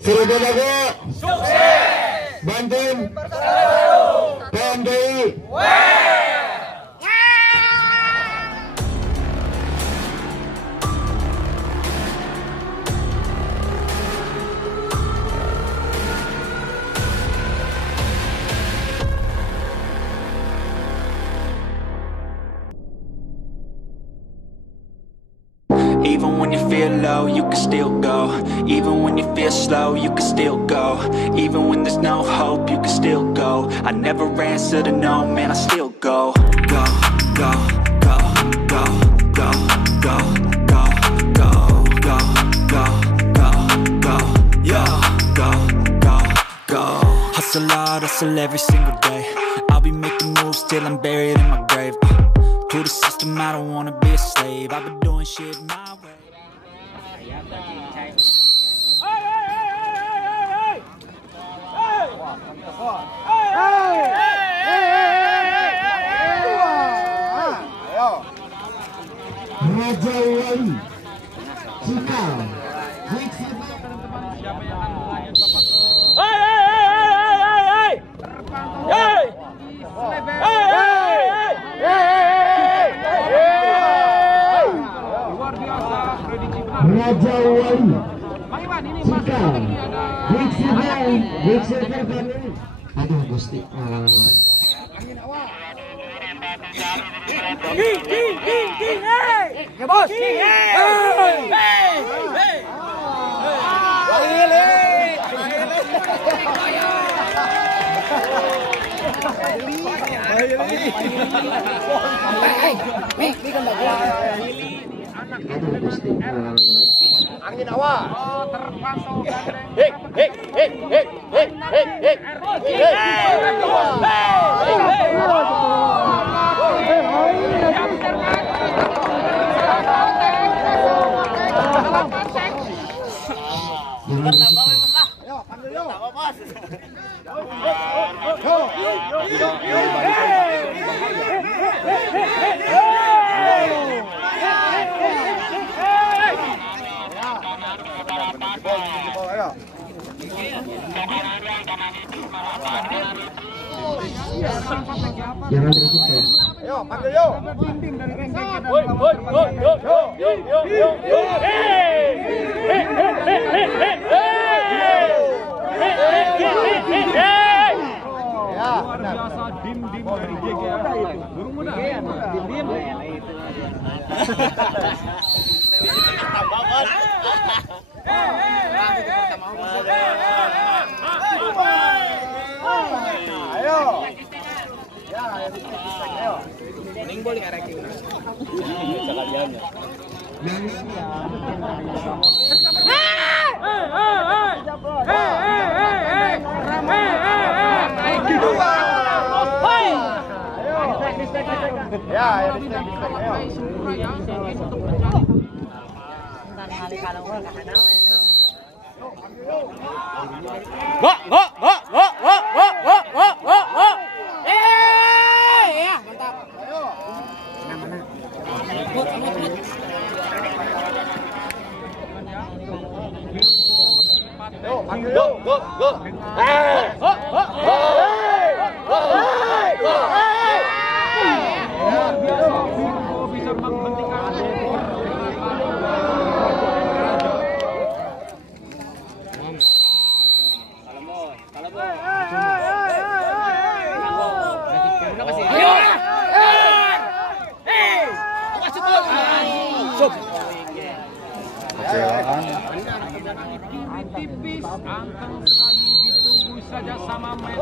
Seroja Dago sukses. Bandung Partai. Even when you feel low, you can still go. Even when you feel slow, you can still go. Even when there's no hope, you can still go. I never answer to no, man, I still go. Go, go, go, go, go, go, go, go, go, go, go, go, yo, go, go, go. Hustle hard, hustle every single day. I'll be making moves till I'm buried in my grave. To the system, I don't wanna be a slave. I've been doing shit my way. Raja Wali Cikal Raja Wali Cikal aduh Gusti ngalangan wae. Ya bos. Aduh Gusti ngalangan wae. Angin awas. Terpantau Jangan berisik. Ayo, panggil yo. luar biasa dim-dim dari GGA. Burung muda. Dim-dim. Ayo. Ya, ayo. Ning boleh karek ieu. Sekalian ya. Ya, ayo distek. Ya, mantap. Ayo. Yo, panggil yo. Go. Bisa menghentikan tipis, anteng sekali, ditunggu saja sama men.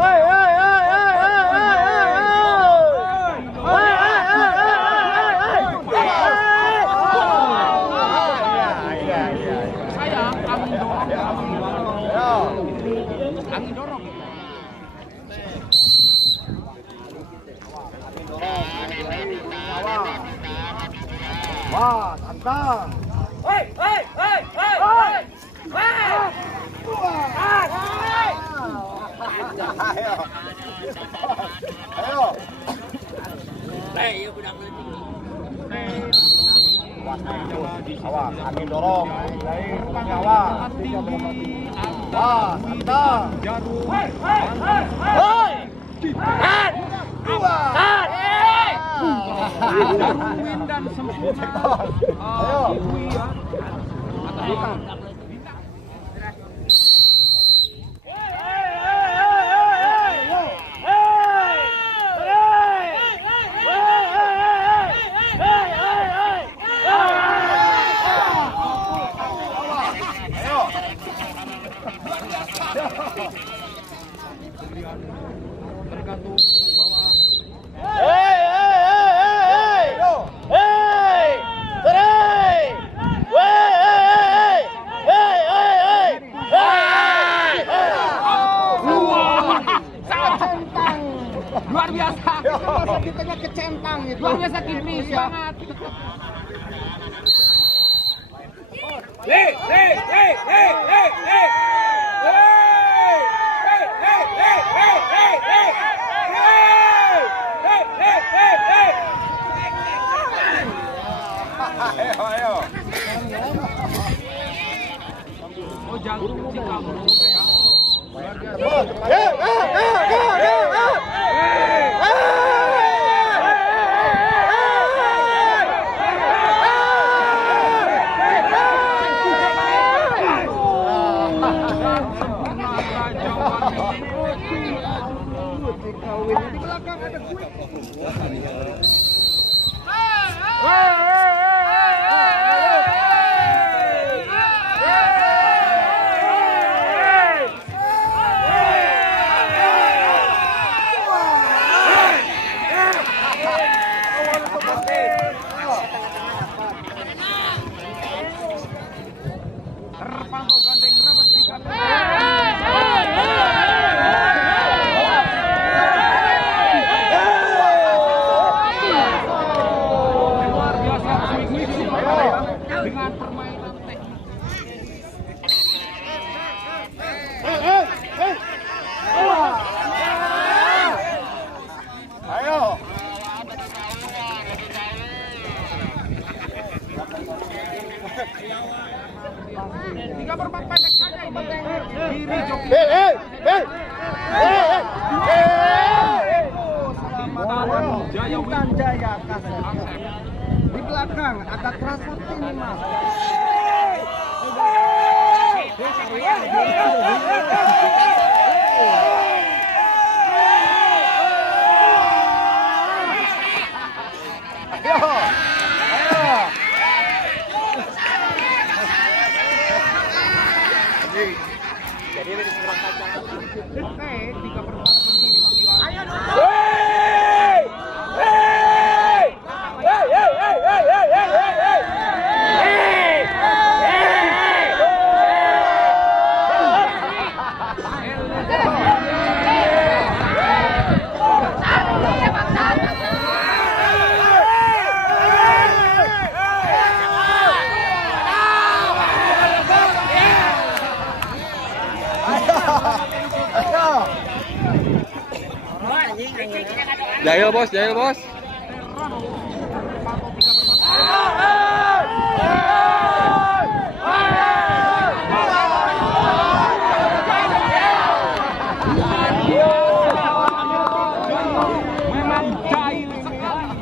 Sayang, angin dorong. Angin dorong. Wah, tantang. Ayo. Awas, angin dorong. Awas. Wah, kita. Hoi. Dua. Darwin dan sempurna. Ayo. Tergantung bawah. Luar biasa. Kitanya kecentang itu. Luar biasa tipis banget. Ayo. Oh, jangan si kamu ya. Luar biasa. Terpantau gandeng rapat di luar biasa dengan permainan teknik. Ayo. Tiga berempat pendek saja ini. Kiri joki. Bukan Jaya Kasar. Di belakang agak terasa ini mas. Jadi ini diserang kaca. Oke, 3/4 begini Bang Iwan. Ayo dong. Jahil bos. Memang jahil sekali.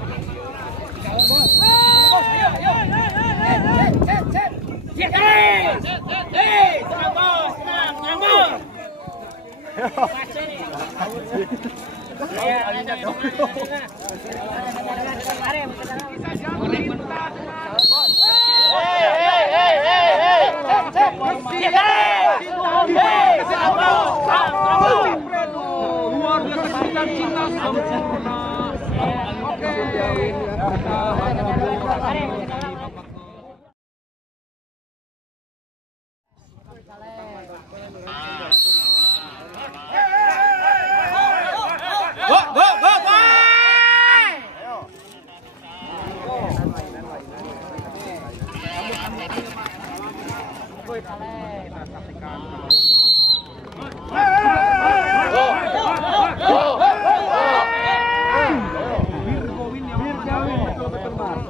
Luar biasa cinta sempurna. Oke.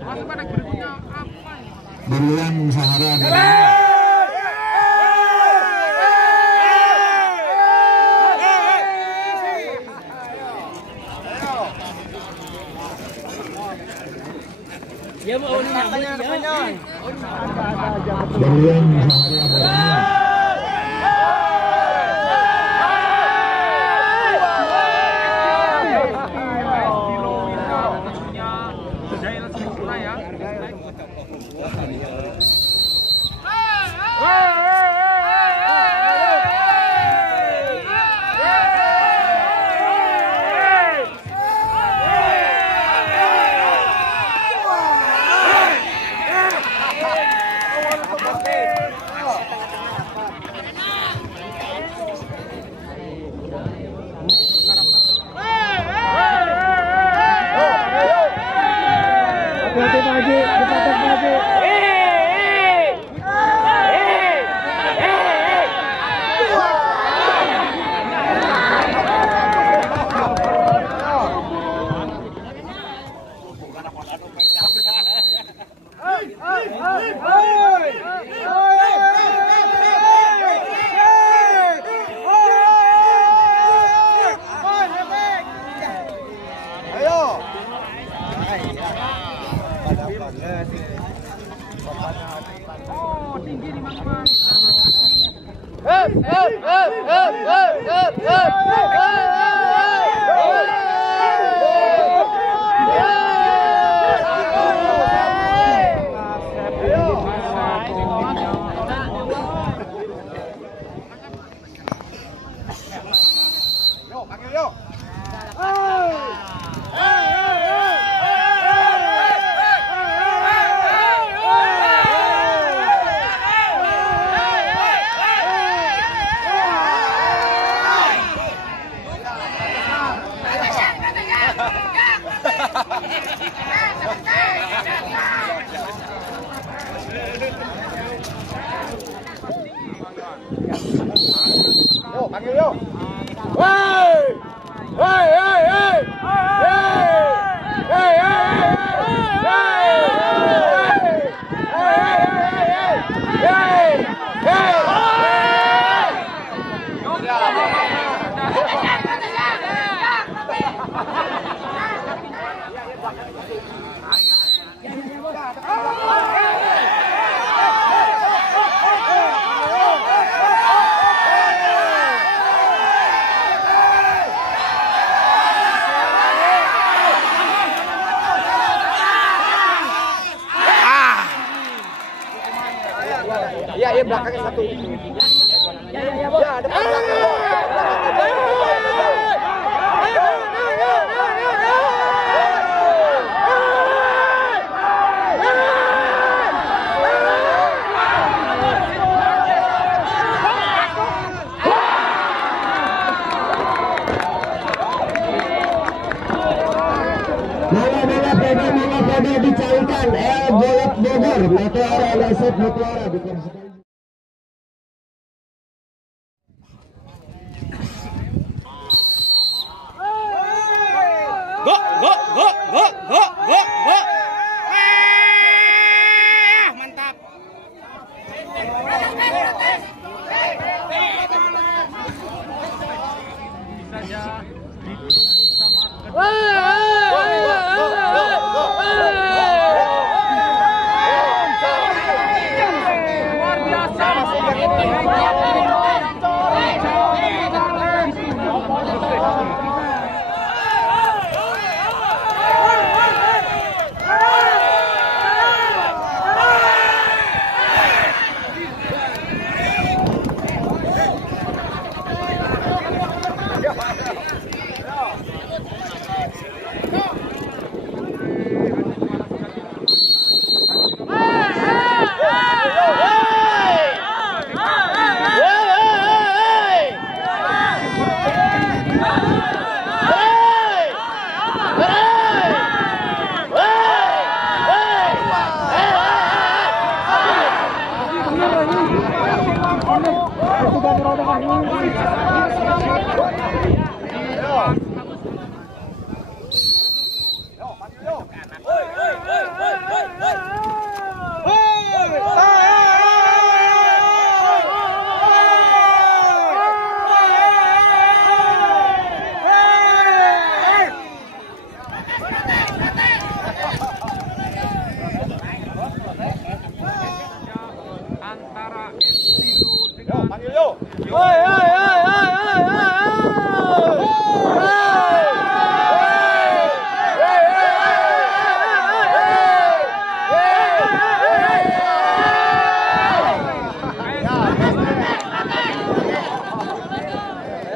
Masih pada berikutnya Burung Sahara Burung Sahara Iya, belakangnya satu. Ya, depan belakang. Mana pada dicarikan Golek Bogor Mutiara Leset Mutiara dikonstruksi. Go. Mantap.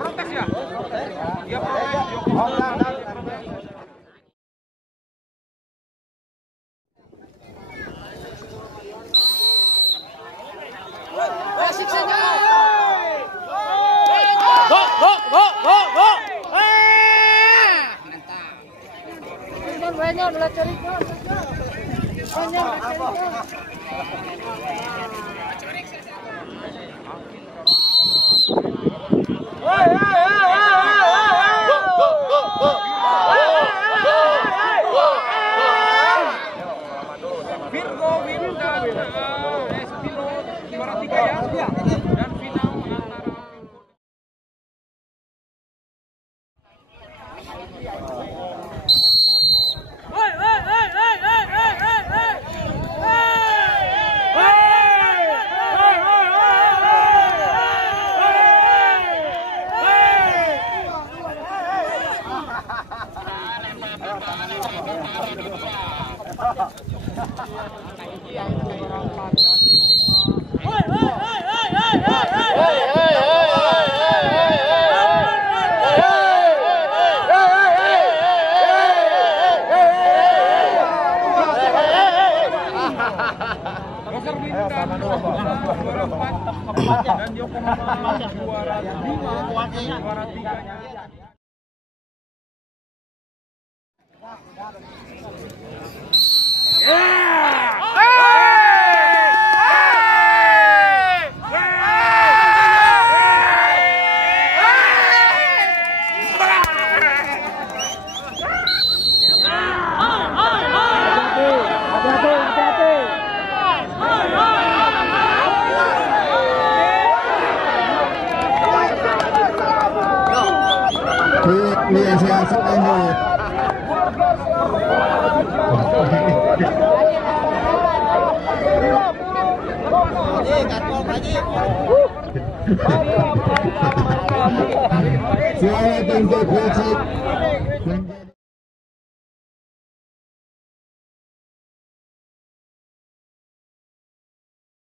Protes ya? Dia protes. Virgo Win dan Timur juara 3 ya. Dan final antara Roger Win dan juara 4 dan Joko Mama juara 5 juara 3-nya. Selamat untuk wasit.